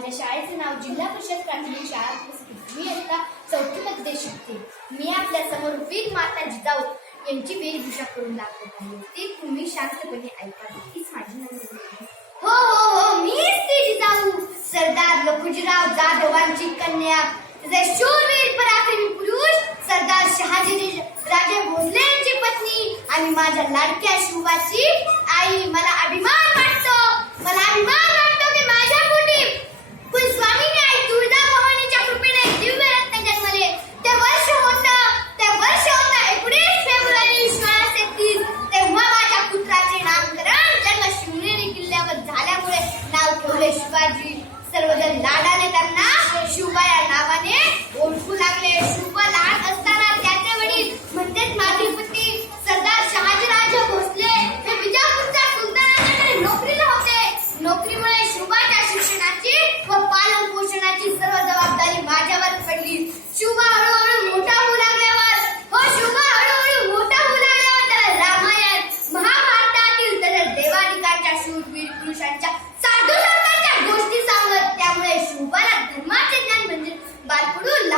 माझ्या शाळेचे नाव जिल्हा परिषद प्राथमिक शाळा मी आता चौथीमध्ये शिकते. मी आपल्यासमोर वीर माता जिजाऊ यांची वेशभूषा करून दाखवत आहे. ते तुम्ही शांतपणे ऐका. हीच माझी नंदी हो हो हो मीच जिजाऊ. सरदार लखुजीराव जाधवांची कन्या. शूरवीर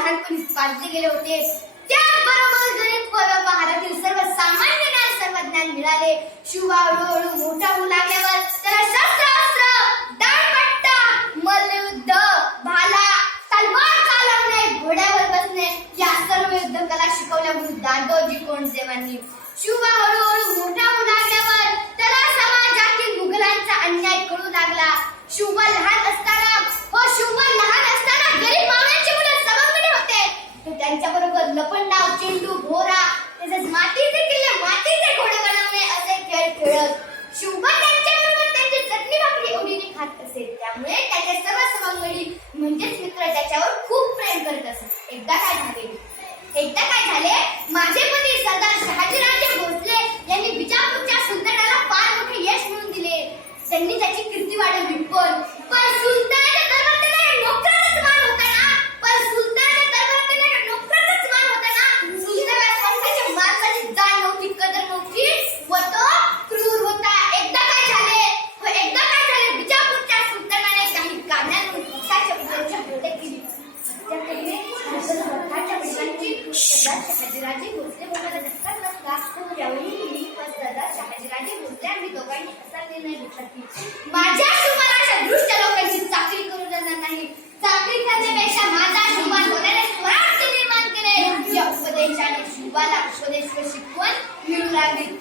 लहानपणी पाजले गेले होते. त्याचबरोबर गणित व्यवहारातील सर्व सामान्य ज्ञान सर्व ज्ञान मिळाले. शिवा हळूहळू मोठा होऊ लागल्यावर त्याला शस्त्र अस्त्र दाळपट्टा मल्लयुद्ध भाला तलवार चालवणे घोड्यावर बसणे या सर्व युद्ध कला शिकवल्या म्हणून दादोजी कोंडदेवांनी शिवा हळूहळू मोठा होऊ लागल्यावर त्याला समाजातील मुघलांचा अन्याय कळू लागला. शिवा लहान असताना शहाजीराजे भोसले मुलाला मी शहाजीराजे भोसले आम्ही दोघांनी असा निर्णय घेतला की माझ्या शुभाला अशा दृष्ट लोकांची चाकरी करू देणार नाही. चाकरी करण्यापेक्षा माझा शुभान होण्याने स्वराज्य निर्माण केले या उपदेशाने शुभाला उपदेश शिकवण मिळू लागली.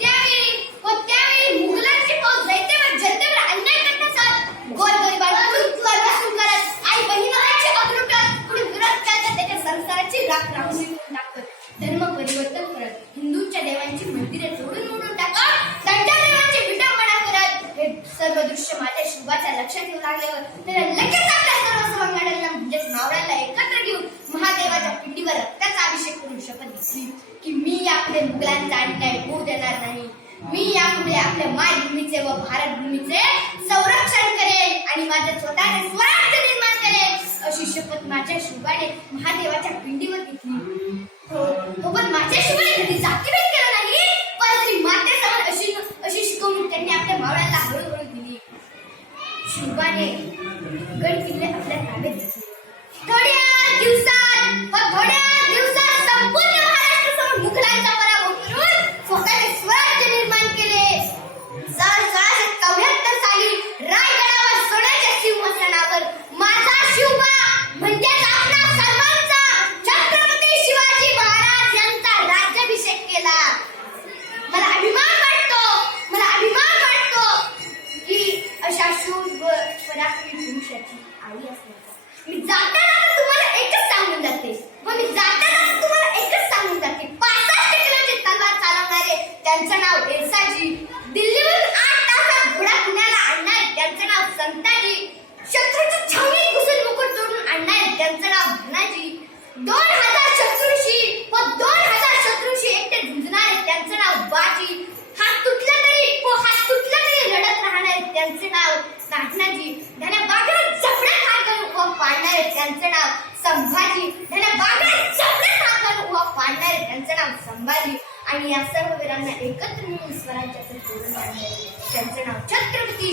त्यांची मंदिरे तोडून मोडून टाकत त्यांच्या देवांची विटंबना करत हे सर्व दृश्य माझ्या शिवाच्या लक्षात येऊ लागल्यावर त्याने लगेच आपल्या सर्व सवंगड्यांना म्हणजेच मावळ्याला एकत्र घेऊन महादेवाच्या पिंडीवर रक्ताचा अभिषेक करून शपथ घेतली की मी यापुढे मुघलांचा अन्याय होऊ देणार नाही. मी यापुढे आपल्या मायभूमीचे व भारत भूमीचे संरक्षण करेन आणि माझ्या स्वतःचे स्वराज्य निर्माण करेन अशी शपथ माझ्या शिवाने महादेवाच्या पिंडीवर घेतली. with संताजी शत्रूची छावणी घुसून मुकुट तोडून आणणारे त्यांचं नाव धनाजी. दोन हजार शत्रूशी व दोन हजार शत्रूशी एकटे झुंजणारे त्यांचं नाव बाजी. हात तुटला तरी व हात तुटला तरी लढत राहणारे त्यांचे नाव नाटनाजी त्याने बागेत जपण्यात हात घालून व पाडणारे त्यांचं नाव संभाजी. त्याने बागेत जपण्यात हात घालून व पाडणारे त्यांचं नाव संभाजी. आणि या सर्व वीरांना एकत्र मिळून स्वराज्याचं तोरण बांधले नाव छत्रपती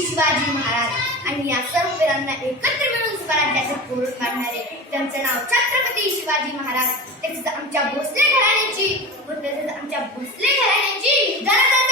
एकत्र मिळून स्वराज्याचे कोरून काढणारे त्यांचं नाव छत्रपती शिवाजी महाराज. तसेच आमच्या भोसले घराण्याची तसेच आमच्या भोसले घराण्याची गरज